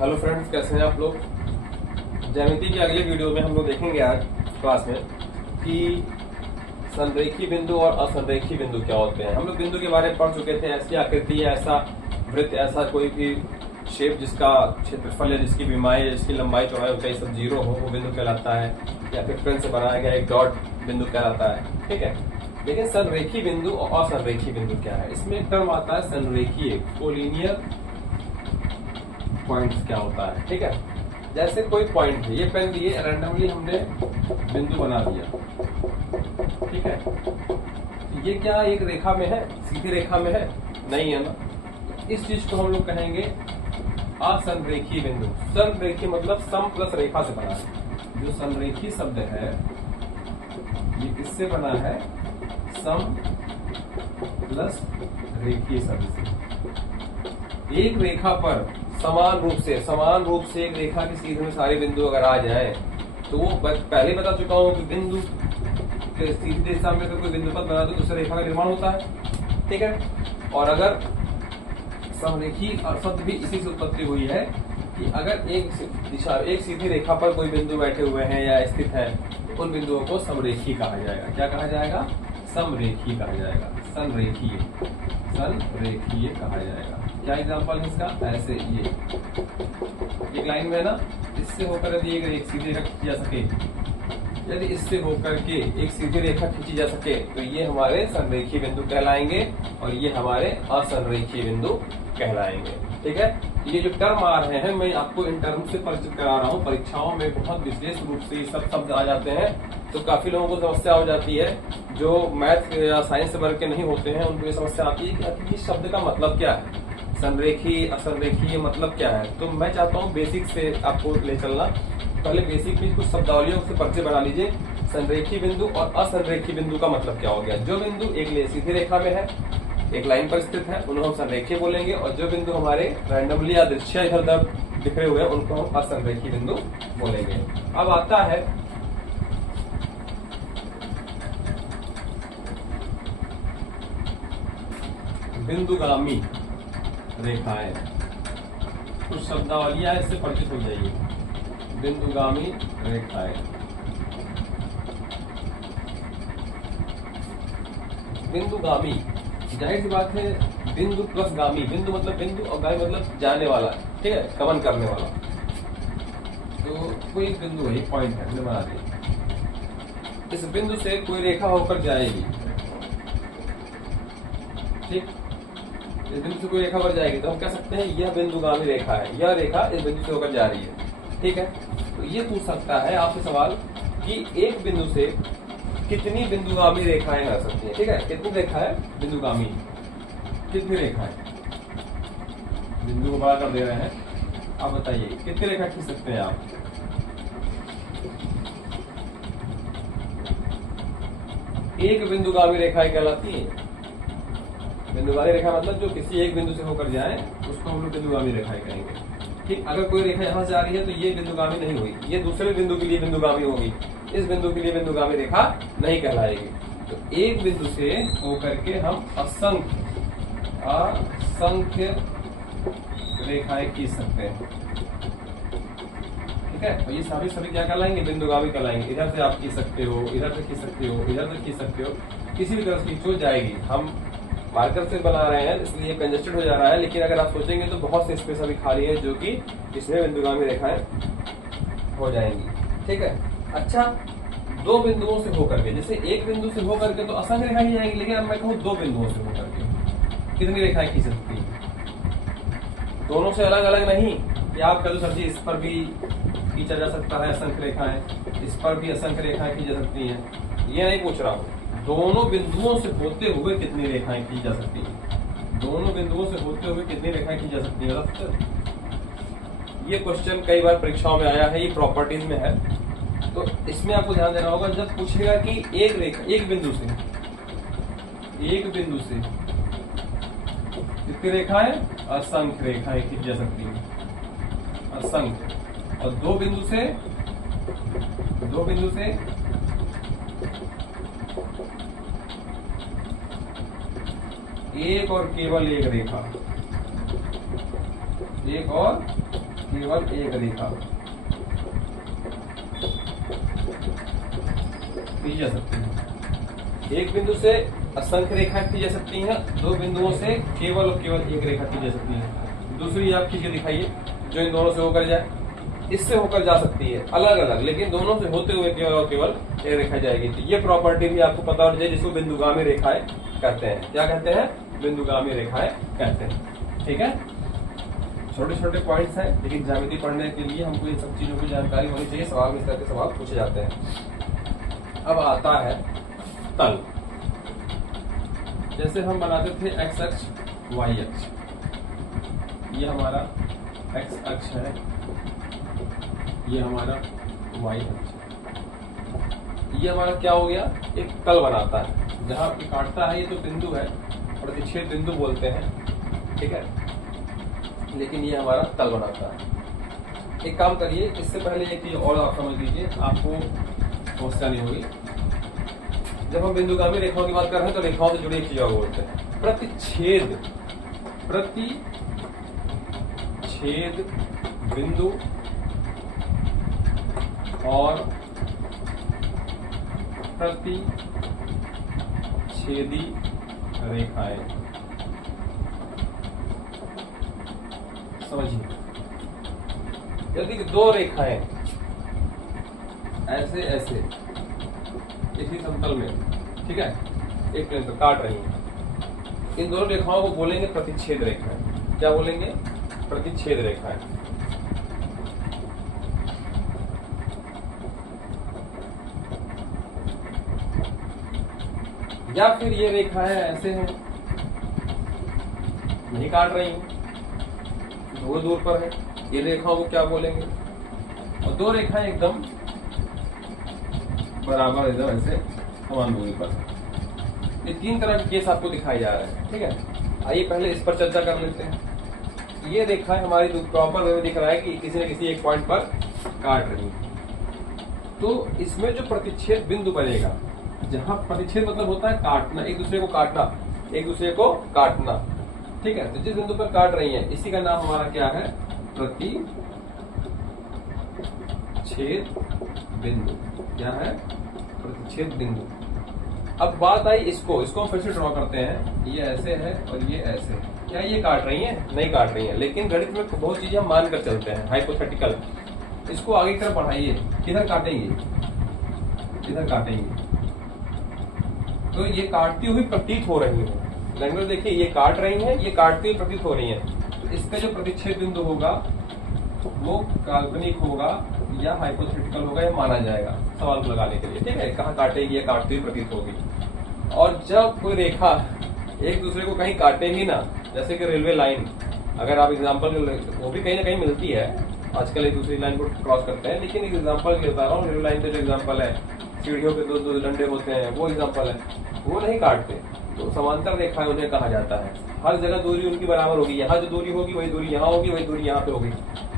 Hello friends, कैसे हैं आप लोग। ज्यामिति की अगले वीडियो में हम लोग देखेंगे आज क्लास में कि संरेखी बिंदु और असंरेखी बिंदु क्या होते हैं। हम लोग बिंदु के बारे में पढ़ चुके थे। ऐसी आकृति है, ऐसा वृत्त, ऐसा कोई भी शेप जिसका क्षेत्रफल है, जिसकी विमाएं, जिसकी लंबाई चौड़ाई ऊंचाई सब जीरो हो, वो बिंदु कहलाता है। या फिर पेन से बनाया गया एक डॉट बिंदु कहलाता है। ठीक है, लेकिन संरेखी बिंदु और असंरेखी बिंदु क्या है। इसमें एक टर्म आता है संरेखीय, कोलिनियर पॉइंट्स क्या होता है। ठीक है, जैसे कोई पॉइंट है, ये पेन लिए रैंडमली हमने बिंदु बना दिया। ठीक है, ये क्या एक रेखा में है, सीधी रेखा में है? नहीं है ना। इस चीज को हम लोग कहेंगे असंरेखी बिंदु। संरेखी मतलब सम प्लस रेखा से बना है। जो संरेखी शब्द है ये किससे बना है? सम प्लस रेखीय शब्द से। एक रेखा पर समान रूप से एक रेखा की सीधे में सारे बिंदु अगर आ जाए तो वो पहले बता चुका हूं कि बिंदु के सीधी दिशा में अगर कोई बिंदु पथ बना तो दूसरे रेखा का निर्माण होता है। ठीक है, और अगर समरेखी शब्द भी इसी से उत्पत्ति हुई है कि अगर एक सीधी रेखा पर कोई बिंदु बैठे हुए हैं या स्थित है तो उन बिंदुओं को समरेखी कहा जाएगा। क्या कहा जाएगा? समरेखी कहा जाएगा। संरेखीय कहा जाएगा। क्या एग्जांपल है इसका? ऐसे ये एक लाइन में है ना, इससे होकर यदि एक सीधी रेखा खींची जा सके, यदि इससे होकर के एक सीधी रेखा खींची जा सके तो ये हमारे संरेखीय बिंदु कहलाएंगे और ये हमारे असंरेखीय बिंदु कहलाएंगे। ठीक है, ये जो टर्म आ रहे हैं मैं आपको इन टर्म से परिचित करा रहा हूँ। परीक्षाओं में बहुत विशेष रूप से ये सब शब्द आ जाते हैं तो काफी लोगों को समस्या हो जाती है। जो मैथ या साइंस से वर्ग के नहीं होते हैं उनको ये समस्या आती है कि इस शब्द का मतलब क्या है, संरेखी असंरेखी मतलब क्या है। तो मैं चाहता हूँ बेसिक से आपको ले चलना। पहले बेसिक में कुछ शब्दावलियों से परिचय बना लीजिए। संरेखी बिंदु और असंरेखी बिंदु का मतलब क्या हो गया। जो बिंदु एक सीधी रेखा में है, एक लाइन पर स्थित है, उन्हें हम संरेखीय बोलेंगे, और जो बिंदु हमारे रैंडमली या दृश्य इधर उधर बिखरे हुए हैं उनको हम असंरेखी बिंदु बोलेंगे। अब आता है बिंदुगामी रेखाएं। कुछ शब्दावलियां इससे परिचित हो जाइए। बिंदुगामी रेखाएं, बिंदुगामी जाहिर सी बात है। बिंदु प्लस गामी, बिंदु मतलब बिंदु और गामी मतलब जाने वाला। ठीक है, गमन करने वाला। तो कोई बिंदु है, एक पॉइंट है, हमने बना दिया। इस बिंदु से कोई रेखा होकर जाएगी। ठीक, इस बिंदु से कोई रेखा पर जाएगी तो हम कह सकते हैं यह बिंदुगामी रेखा है। यह रेखा इस बिंदु से होकर जा रही है। ठीक है, तो ये पूछ सकता है आपसे सवाल कि एक बिंदु से कितनी बिंदुगामी रेखाएं आ सकती हैं। ठीक है, कितनी रेखा है बिंदुगामी, कितनी रेखा है? बिंदु को बड़ा कर दे रहे हैं। आप बताइए कितनी रेखा खींच सकते हैं आप? एक बिंदुगामी रेखाएं कहलाती है। बिंदुगामी रेखा मतलब जो किसी एक बिंदु से होकर जाए उसको हम लोग बिंदुगामी रेखाएं कहेंगे। ठीक, अगर कोई रेखा यहाँ से जा रही है तो ये बिंदुगामी नहीं हुई, ये दूसरे बिंदु के लिए बिंदुगामी होगी, इस बिंदु के लिए बिंदुगामी रेखा नहीं कहलाएगी। तो एक बिंदु से होकर के हम असंख्य रेखाएं खींच सकते हैं। ठीक है, तो ये सभी क्या कहलाएंगे? बिंदुगामी कहलाएंगे। इधर से आप खींच सकते हो, इधर से खींच सकते हो, इधर से खींच सकते हो, किसी भी तरह से खींचो जाएगी। हम मार्कर से बना रहे हैं इसलिए कंजेस्टेड हो जा रहा है, लेकिन अगर आप सोचेंगे तो बहुत से स्पेस अभी खाली है जो कि इसमें बिंदुगामी रेखाएं हो जाएंगी। ठीक है, अच्छा, दो बिंदुओं से होकर के, जैसे एक बिंदु से होकर के तो असंख्य रेखाएं ही जाएंगी, लेकिन अब मैं कहूँ दो बिंदुओं से होकर के कितनी रेखाएं खींच सकती है? दोनों से अलग अलग नहीं कि आप कह दो सर जी इस पर भी खींचा जा सकता है असंख्य रेखाएं, इस पर भी असंख्य रेखाएं खींची जा सकती हैं, ये नहीं पूछ रहा हूँ। दोनों बिंदुओं से होते हुए कितनी रेखाएं खींची जा सकती हैं? दोनों बिंदुओं से होते हुए कितनी रेखाएं खींची जा सकती हैं? ये क्वेश्चन कई बार परीक्षाओं में आया है, ये प्रॉपर्टीज में है। तो इसमें आपको ध्यान देना होगा, जब पूछेगा कि एक रेखा, एक बिंदु से कितनी रेखाएं? असंख्य रेखाएं खींची जा सकती हैं, असंख्य। और दो बिंदु से एक और केवल एक रेखा, एक और केवल एक रेखा खींची जा सकती है। एक बिंदु से असंख्य रेखाएं खींची जा सकती हैं, दो बिंदुओं से केवल और केवल एक रेखा खींची जा सकती है। दूसरी आप खींच के दिखाइए जो इन दोनों से होकर जाए, इससे होकर जा सकती है अलग अलग, लेकिन दोनों से होते हुए केवल और केवल एक रेखा जाएगी। तो ये प्रॉपर्टी भी आपको पता होनी चाहिए, जिसको बिंदुगामी रेखाएं कहते हैं। क्या कहते हैं? बिंदुगामी रेखाएं कहते हैं। ठीक है, छोटे छोटे पॉइंट्स हैं, लेकिन ज्यामिति पढ़ने के लिए हमको इन सब चीजों की जानकारी होनी चाहिए। सवाल में इस तरह के सवाल पूछे जाते हैं। अब आता है तल। जैसे हम बनाते थे एक्स अक्ष वाई अक्ष, ये हमारा एक्स अक्ष है, ये हमारा वाई अक्ष। ये हमारा क्या हो गया? एक तल बनाता है, जहां पे काटता है ये तो बिंदु है, प्रतिच्छेद बिंदु बोलते हैं। ठीक है, लेकिन ये हमारा तल बनाता है। एक काम करिए, इससे पहले एक चीज और आप समझ लीजिए, आपको समस्या नहीं होगी। जब हम बिंदुगामी रेखाओं की बात कर रहे हैं तो रेखाओं से जुड़ी एक चीज और बोलते हैं प्रतिच्छेद। प्रतिच्छेद बिंदु और प्रतिच्छेदी रेखाएं। समझिए, यदि दो रेखाएं ऐसे ऐसे इसी समतल में, ठीक है, एक प्लेन पर काट रही हैं, इन दोनों रेखाओं को बोलेंगे प्रतिच्छेद रेखाएं। क्या बोलेंगे? प्रतिच्छेद रेखाएं। या फिर ये रेखाएं ऐसे हैं, नहीं काट रही हैं, दूर दूर पर है, ये रेखाओं को क्या बोलेंगे? और दो रेखाएं एकदम बराबर, एकदम ऐसे समान दूरी पर। ये तीन तरह के केस आपको दिखाए जा रहे हैं। ठीक है, आइए पहले इस पर चर्चा कर लेते हैं। ये रेखाएं हमारी प्रॉपर वे में दिख रहा है कि किसी न किसी एक पॉइंट पर काट रही है। तो इसमें जो प्रतिच्छेद बिंदु बनेगा, जहां प्रतिच्छेद मतलब होता है काटना, एक दूसरे को काटना, एक दूसरे को काटना। ठीक है, तो जिस बिंदु पर काट रही है इसी का नाम हमारा क्या है? प्रतिच्छेद बिंदु। क्या है? प्रतिच्छेद बिंदु। अब बात आई इसको हम फिर से ड्रॉ करते हैं। ये ऐसे है और ये ऐसे है। क्या ये काट रही हैं? नहीं काट रही हैं, लेकिन गणित में बहुत चीजें हम मान कर चलते हैं, हाइपोथेटिकल। इसको आगे की तरफ बढ़ाइए, किधर काटेंगे? इधर काटेंगे, तो ये काटती हुई प्रतीत हो रही है। लैंग्वेज देखिए, ये काट रही है, ये काटती हुई प्रतीत हो रही है। तो इसका जो प्रतिच्छेद बिंदु होगा वो काल्पनिक होगा या हाइपोथेटिकल होगा, या माना जाएगा सवाल को लगाने के लिए। ठीक है, कहाँ काटेगी? या काटती हुई प्रतीत होगी। और जब कोई रेखा एक दूसरे को कहीं काटे ही ना, जैसे कि रेलवे लाइन, अगर आप एग्जाम्पल, वो भी कहीं ना कहीं मिलती है, आजकल एक दूसरी लाइन को क्रॉस करते हैं, लेकिन एक एग्जाम्पल के बता रहा हूँ। रेलवे लाइन पे जो एग्जाम्पल है, सीढ़ियों पे दो दो डंडे होते हैं, वो एग्जाम्पल है, वो नहीं काटते। तो समांतर रेखाएं उन्हें कहा जाता है। हर जगह दूरी उनकी बराबर होगी, यहाँ जो दूरी होगी वही दूरी यहाँ होगी, वही दूरी यहाँ पे होगी,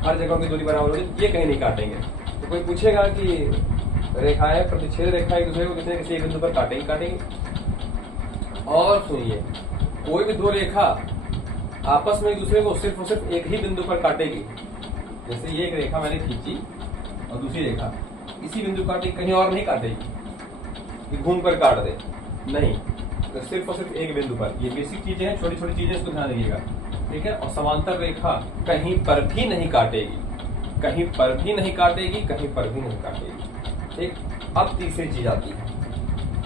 हर जगह की दूरी बराबर होगी। ये कहीं नहीं काटेंगे। तो कोई पूछेगा कि रेखाएं, प्रतिच्छेद रेखा एक दूसरे को किसी न किसी एक बिंदु पर काटेंगे। और सुनिए, कोई भी दो रेखा आपस में एक दूसरे को सिर्फ और सिर्फ एक ही बिंदु पर काटेगी। जैसे ये एक रेखा मैंने खींची और दूसरी रेखा इसी बिंदु काटेगी, कहीं और नहीं काटेगी, घूम कर काट दे, नहीं, तो सिर्फ और सिर्फ एक बिंदु पर। ये बेसिक चीजें हैं, छोटी छोटी चीजें, इसको ध्यान रखिएगा। ठीक है, और समांतर रेखा कहीं पर भी नहीं काटेगी, कहीं पर भी नहीं काटेगी, कहीं पर भी नहीं काटेगी। ठीक, अब तीसरी चीज आती है।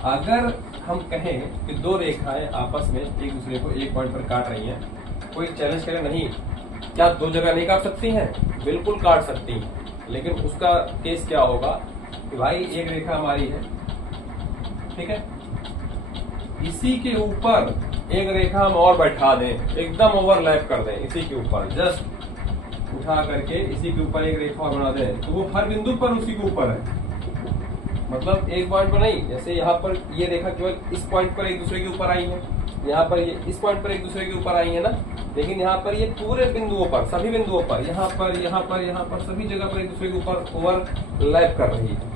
अगर हम कहें कि दो रेखाएं आपस में एक दूसरे को एक पॉइंट पर काट रही हैं, कोई चैलेंज करे, नहीं, क्या दो जगह नहीं काट सकती हैं? बिल्कुल काट सकती हैं, लेकिन उसका केस क्या होगा कि भाई एक रेखा हमारी है, ठीक है, इसी के ऊपर एक रेखा हम और बैठा दें, एकदम ओवरलैप कर दें, इसी के ऊपर जस्ट उठा करके इसी के ऊपर एक रेखा और बना दें, तो वो हर बिंदु पर उसी के ऊपर है। मतलब एक पॉइंट पर नहीं, जैसे यहाँ पर ये रेखा केवल इस पॉइंट पर एक दूसरे के ऊपर आई है, यहाँ पर ये इस पॉइंट पर एक दूसरे के ऊपर आई है ना, लेकिन यहाँ पर ये पूरे बिंदुओं पर, सभी बिंदुओं पर, यहाँ पर, यहाँ पर, यहाँ पर, सभी जगह पर एक दूसरे के ऊपर ओवरलैप कर रही है।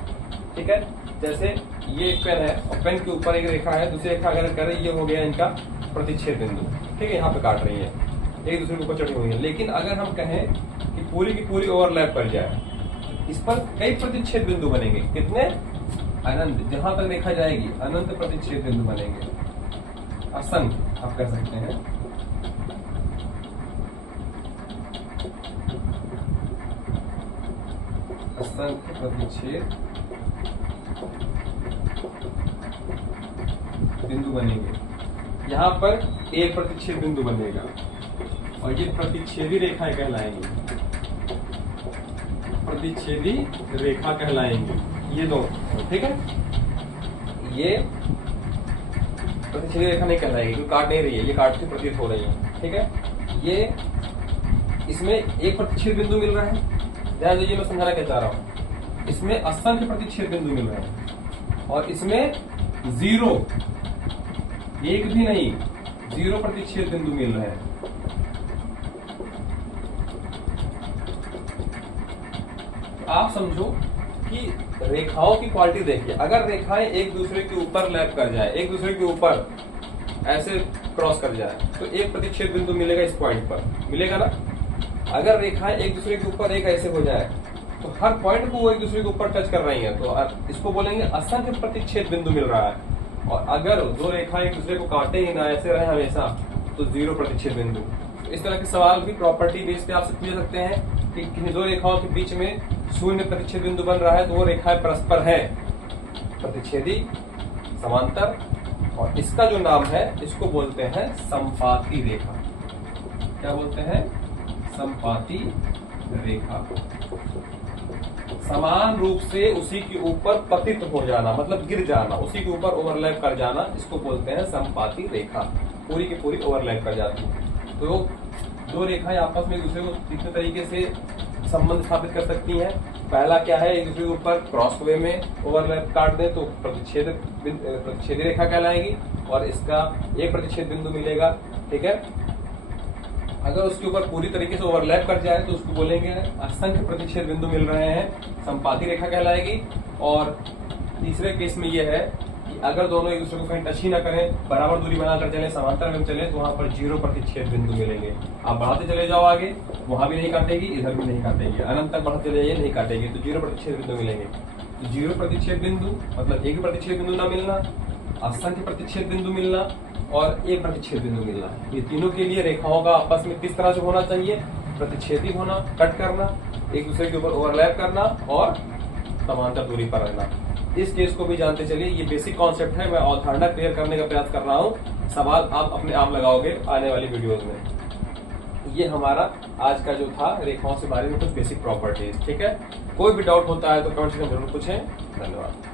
ठीक है, जैसे ये एक पेन है और पेन के ऊपर एक रेखा है, दूसरी रेखा अगर कर रही, ये हो गया इनका प्रतिच्छेद बिंदु। ठीक है, यहाँ पे काट रही है, एक दूसरे के ऊपर चढ़ी हुई है। लेकिन अगर हम कहें कि पूरी की पूरी ओवरलैप कर जाए, इस पर कई प्रतिच्छेद बिंदु बनेंगे। कितने? अनंत। जहां तक देखा जाएगी अनंत प्रतिच्छेद बिंदु बनेंगे, असंख्य आप कह सकते हैं। असंख्य प्रतिच्छेद बिंदु बनेंगे। यहाँ पर एक प्रतिच्छेद बिंदु बनेगा और ये प्रतिच्छेदी रेखाएं कहलाएंगी, प्रतिच्छेदी रेखा कहलाएंगी ये दो। ठीक है, ये प्रतिच्छेदी रेखा नहीं कहलाएगी क्योंकि काट नहीं रही है, ये काटती प्रतीत हो रही है। ठीक है, ये इसमें एक प्रतिच्छेद बिंदु मिल रहा है। ध्यान दीजिए, मैं समझाना क्या चाह रहा हूं। इसमें असंख्य प्रतिच्छेद बिंदु मिल रहे हैं और इसमें जीरो, एक भी नहीं, जीरो प्रतिच्छेद बिंदु मिल रहे हैं। आप समझो कि रेखाओं की क्वालिटी देखिए। अगर रेखाएं एक दूसरे के ऊपर लैप कर जाए, एक दूसरे के ऊपर ऐसे क्रॉस कर जाए, तो एक प्रतिच्छेद बिंदु मिलेगा इस पॉइंट पर, मिलेगा ना। अगर रेखाएं एक दूसरे के ऊपर एक ऐसे हो जाए तो हर पॉइंट को वो एक दूसरे के ऊपर टच कर रही हैं, तो इसको बोलेंगे असंख्य प्रतिच्छेद बिंदु मिल रहा है। और अगर दो रेखाएं एक दूसरे को काटे ही ना, ऐसे रहे हमेशा, तो जीरो प्रतिच्छेद बिंदु। तो इस तरह के सवाल भी प्रॉपर्टी बेस पे आपसे पूछ सकते हैं कि किन्हीं दो रेखाओं के बीच में शून्य प्रतिच्छेद बिंदु बन रहा है तो वो रेखाएं परस्पर है, प्रतिच्छेदी, समांतर, और इसका जो नाम है इसको बोलते हैं समपाती रेखा। क्या बोलते हैं? समपाती रेखा। समान रूप से उसी के ऊपर पतित हो जाना, मतलब गिर जाना, उसी के ऊपर ओवरलैप कर जाना, इसको बोलते हैं समपाती रेखा। पूरी की पूरी ओवरलैप कर जाती है। तो दो रेखाएं आपस में एक दूसरे को कितने तरीके से संबंध स्थापित कर सकती हैं। पहला क्या है, एक दूसरे के ऊपर क्रॉस वे में ओवरलैप काट दे तो प्रतिच्छेदी रेखा कहलाएगी और इसका एक प्रतिच्छेद बिंदु मिलेगा। ठीक है, अगर उसके ऊपर पूरी तरीके से ओवरलैप कर जाए तो उसको बोलेंगे असंख्य प्रतिच्छेद बिंदु मिल रहे हैं, समपाती रेखा कहलाएगी। और तीसरे केस में यह है कि अगर दोनों एक दूसरे को कहीं टच ही ना करें, बराबर दूरी बनाकर चले, समांतर में चले, तो वहां पर जीरो प्रतिच्छेद बिंदु मिलेंगे। आप बढ़ाते चले जाओ आगे, वहां भी नहीं काटेगी, इधर भी नहीं काटेगी, अनंत तक बढ़ते चले जाइए, नहीं काटेगी, तो जीरो प्रतिच्छेद बिंदु मिलेंगे। तो जीरो प्रतिच्छेद बिंदु मतलब एक प्रतिच्छेद बिंदु ना मिलना, असंख्य प्रतिच्छेद बिंदु मिलना और एक प्रतिच्छेद बिंदु मिलना। ये तीनों के लिए रेखाओं का आपस में किस तरह से होना चाहिए? प्रतिच्छेदी होना, कट करना, एक दूसरे के ऊपर ओवरलैप करना और समांतर दूरी पर रहना। इस केस को भी जानते चलिए। ये बेसिक कॉन्सेप्ट है, मैं अवधारणा क्लियर करने का प्रयास कर रहा हूँ। सवाल आप अपने आप लगाओगे आने वाली वीडियोज में। ये हमारा आज का जो था रेखाओं से बारे में कुछ बेसिक प्रॉपर्टीज। ठीक है, कोई भी डाउट होता है तो कमेंट सेक्शन जरूर पूछें। धन्यवाद।